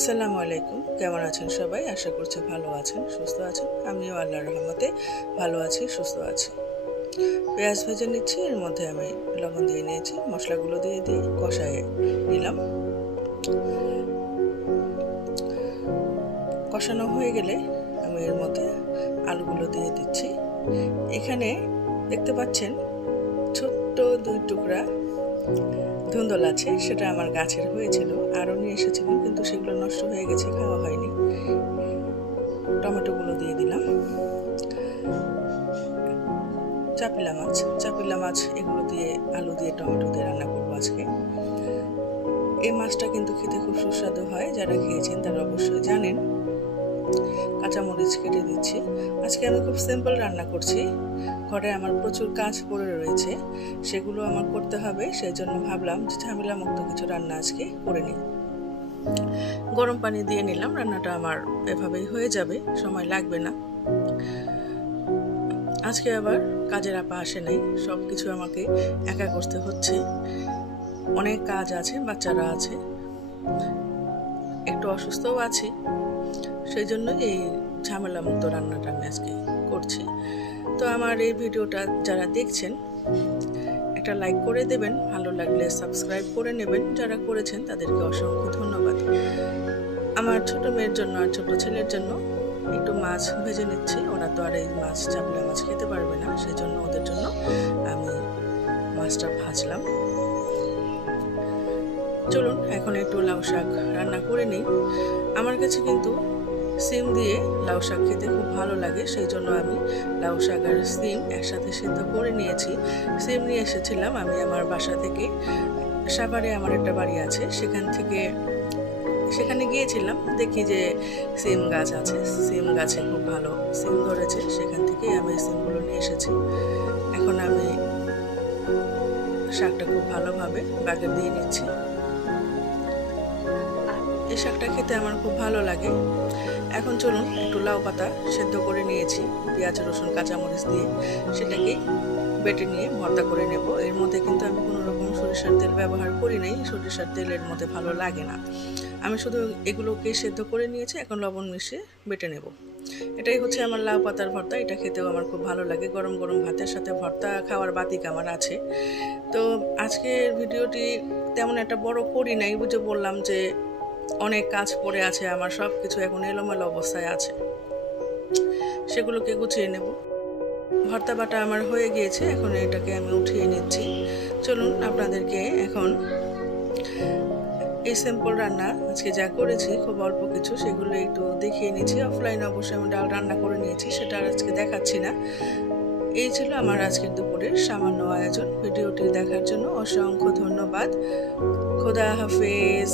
আসসালামু আলাইকুম। কেমন আছেন সবাই? আশা করছি ভালো আছেন, সুস্থ আছেন। আমিও আল্লাহর রহমতে ভালো আছি, সুস্থ আছি। পেঁয়াজ ভেজে নিচ্ছি, এর মধ্যে আমি লবণ দিয়ে নিয়েছি, মশলাগুলো দিয়ে কষায় নিলাম। কষানো হয়ে গেলে আমি এর মধ্যে আলুগুলো দিয়ে দিচ্ছি। এখানে দেখতে পাচ্ছেন ছোট্ট 2 টুকরা ধুন্দল আছে, সেটা আমার গাছের হয়েছিল, আরও নিয়ে এসেছিলাম কিন্তু সেগুলো নষ্ট হয়ে গেছে, খাওয়া হয়নি। টমেটোগুলো দিয়ে দিলাম। চাপিলা মাছ এগুলো দিয়ে আলু দিয়ে টমেটো দিয়ে রান্না করবো আজকে। এই মাছটা কিন্তু খেতে খুব সুস্বাদু হয়, যারা খেয়েছেন তারা অবশ্যই জানেন। কাঁচামরিচ কেটে দিচ্ছি। আজকে আমি খুব সিম্পল রান্না করছি, ঘরে আমার প্রচুর কাজ পড়ে রয়েছে, সেগুলো আমার করতে হবে, সেই জন্য ভাবলাম যে ঝামেলামুক্ত কিছু রান্না আজকে করে নিই। গরম পানি দিয়ে নিলাম, রান্নাটা আমার এভাবেই হয়ে যাবে, সময় লাগবে না। আজকে আবার কাজের আপা আসে নাই, সব কিছু আমাকে একা করতে হচ্ছে। অনেক কাজ আছে, বাচ্চারা আছে, একটু অসুস্থও আছি, সেই জন্য এই ঝামেলামুক্ত রান্নাটা আমি আজকে করছি। তো আমার এই ভিডিওটা যারা দেখছেন একটা লাইক করে দেবেন, ভালো লাগলে সাবস্ক্রাইব করে নেবেন, যারা করেছেন তাদেরকে অসংখ্য ধন্যবাদ। আমার ছোট মেয়ের জন্য আর ছোট ছেলের জন্য একটু মাছ ভেজে নিচ্ছি, ওরা তো আর এই মাছ চাপলা মাছ খেতে পারবে না, সেই জন্য ওদের জন্য আমি মাছটা ভাজলাম। চলুন এখন একটু লাউ শাক রান্না করে নিই। আমার কাছে কিন্তু সিম দিয়ে লাউ শাক খেতে খুব ভালো লাগে, সেই জন্য আমি লাউ শাক আর সিম একসাথে সিদ্ধ করে নিয়েছি। সিম নিয়ে এসেছিলাম আমি আমার বাসা থেকে, সাভারে আমার একটা বাড়ি আছে, সেখানে গিয়েছিলাম, দেখি যে সিম গাছ আছে, সিম গাছে খুব ভালো সিম ধরেছে, সেখান থেকেই আমি সিমগুলো নিয়ে এসেছি। এখন আমি শাকটা খুব ভালোভাবে বাগে দিয়ে নিচ্ছি। এই শাকটা খেতে আমার খুব ভালো লাগে। এখন চলুন একটু লাউ পাতা সেদ্ধ করে নিয়েছি পেঁয়াজ রসুন কাঁচামরিচ দিয়ে, সেটাকে বেটে নিয়ে ভর্তা করে নেব। এর মধ্যে কিন্তু আমি কোনো রকম সরিষার তেল ব্যবহার করি নাই, সরিষার তেলের মধ্যে ভালো লাগে না। আমি শুধু এগুলোকে সেদ্ধ করে নিয়েছি, এখন লবণ মিশিয়ে বেটে নেব। এটাই হচ্ছে আমার লাউ পাতার ভর্তা, এটা খেতেও আমার খুব ভালো লাগে। গরম গরম ভাতের সাথে ভর্তা খাওয়ার বাতিক আমার আছে। তো আজকের ভিডিওটি তেমন একটা বড় করি নাই, বুঝে বললাম যে অনেক কাজ পড়ে আছে আমার, সব কিছু এখন এলোমেলো অবস্থায় আছে, সেগুলোকে গুছিয়ে নেব। ভর্তা বাটা আমার হয়ে গিয়েছে, এখন এটাকে আমি উঠিয়ে নিচ্ছি। চলুন আপনাদেরকে এখন এই সিম্পল রান্না আজকে যা করেছি, খুব অল্প কিছু, সেগুলো একটু দেখিয়ে নিচ্ছি। অফলাইনে অবশ্যই আমি ডাল রান্না করে নিয়েছি, সেটা আর আজকে দেখাচ্ছি না। এই ছিল আমার আজকের দুপুরের সামান্য আয়োজন। ভিডিওটি দেখার জন্য অসংখ্য ধন্যবাদ। খোদা হাফেজ।